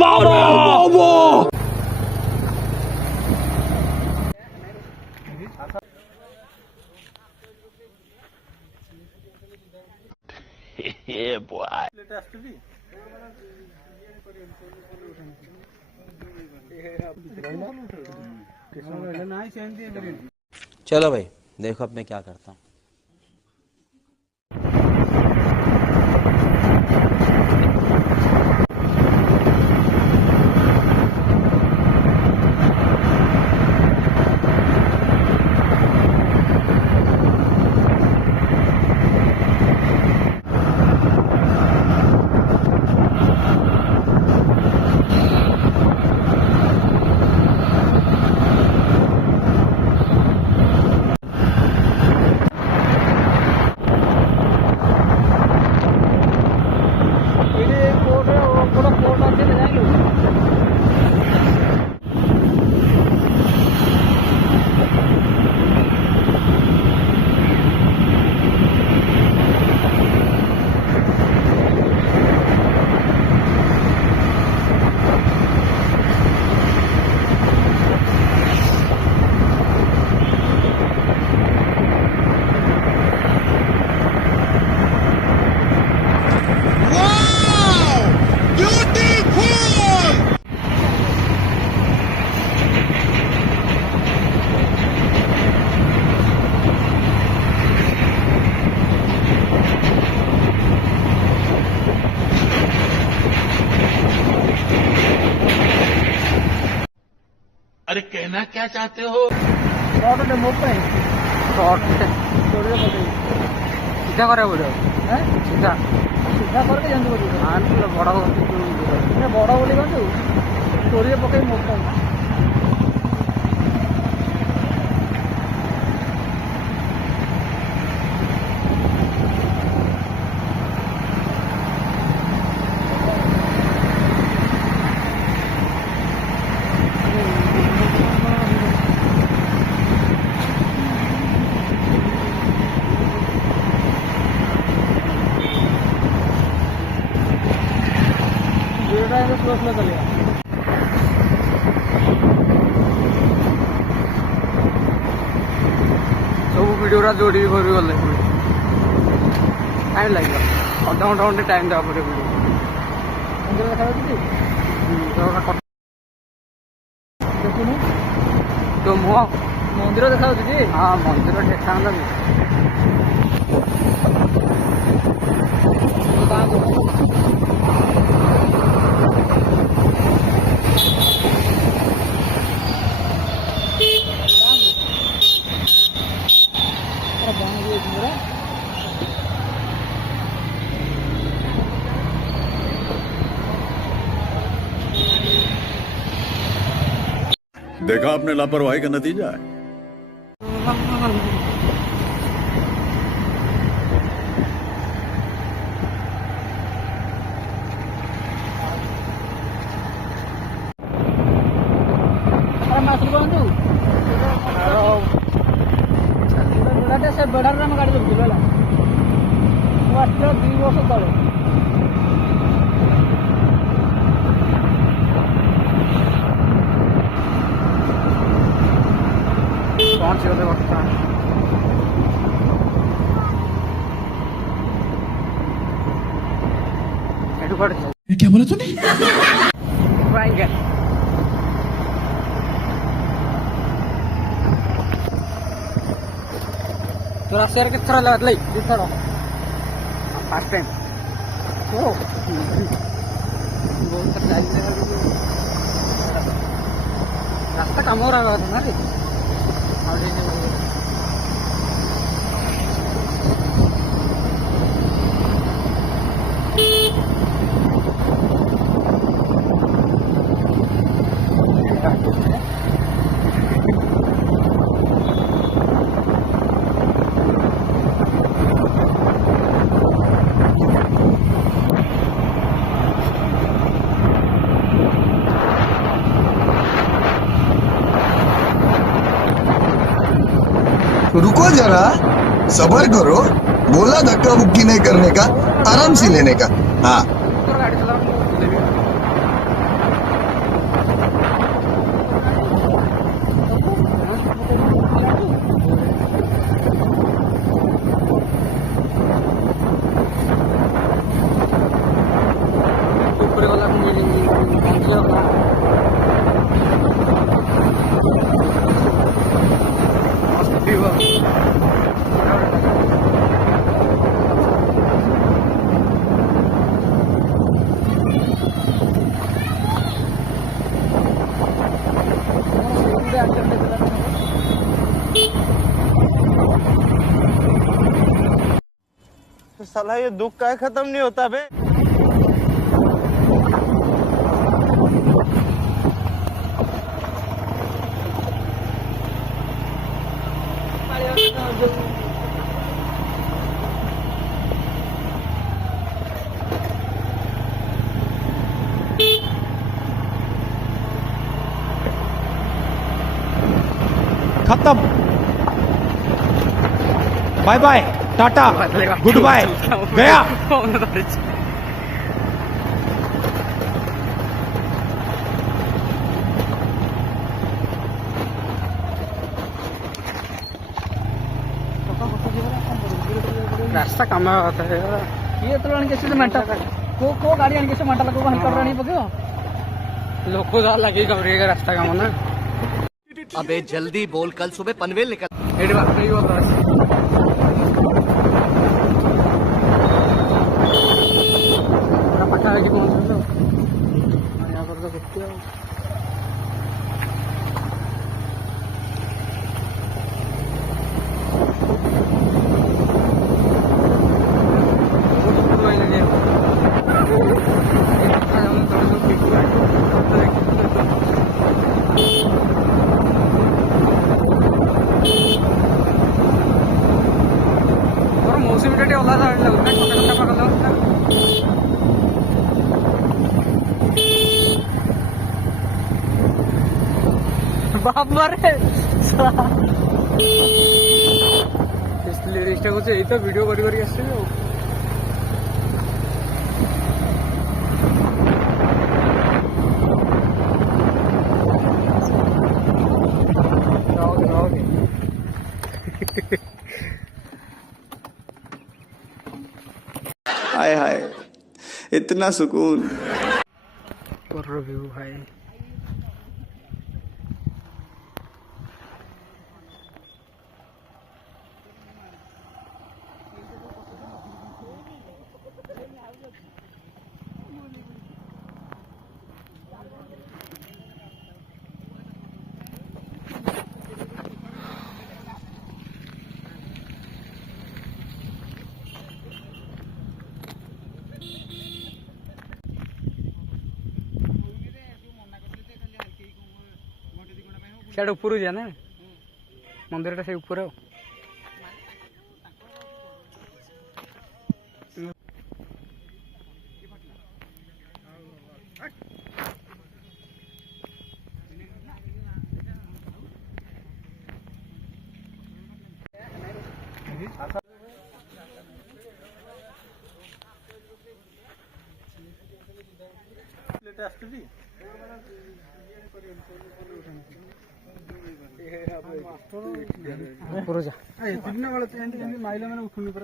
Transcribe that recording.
बाबा ये बॉय चलो भाई देखो अब मैं क्या करता हूँ। अरे कहना क्या चाहते हो? शॉर्ट सीधा करे बोलो सीधा सीधा करके जानु बोलो बड़ बड़ बोली बांधु चोरी पकई मोटा स्लो स्लो चलेगा सब भिडियो जोड़ी घर गले टाइम लगे अधा घंटे टाइम देवा पड़े भिडियो देखुन तो मुह मंदिर देखा हाँ मंदिर ठेका देखा आपने लापरवाही का नतीजा है। से बेड़ार गाड़ी देखुल है 2 वर्ष तले पहुंचगले बर्तमान क्या बोला तूने? तो रास्ते के थोड़ा लगा ले थोड़ा फर्स्ट टाइम तो बहुत रास्ता काम हो रहा था ना रे रुको जरा सबर करो बोला धक्का मुक्की नहीं करने का आराम से लेने का हाँ गाड़ी चला साला ये दुख का खत्म नहीं होता बे। खत्म, bye bye, tata, goodbye, गया। रास्ता कम होता है ये तो आने के मेंटा को गाड़ी आने के मेंटा को हल्का रानी पकड़ो लोग को लगे कवरेगा रास्ता कम ना। अबे जल्दी बोल, कल सुबह पनवेल निकल। एडी बात नहीं होता पता है कि कौन सा यहाँ पर तो कितने मौसम बाप मारे इसलिए रिश्ता को यही तो वीडियो करी आस हाय हाय इतना सुकून। व्यू भाई सियाड़े ऊपर जा ना मंदिर से ऊपर जा माइला मैंने उठुनी पर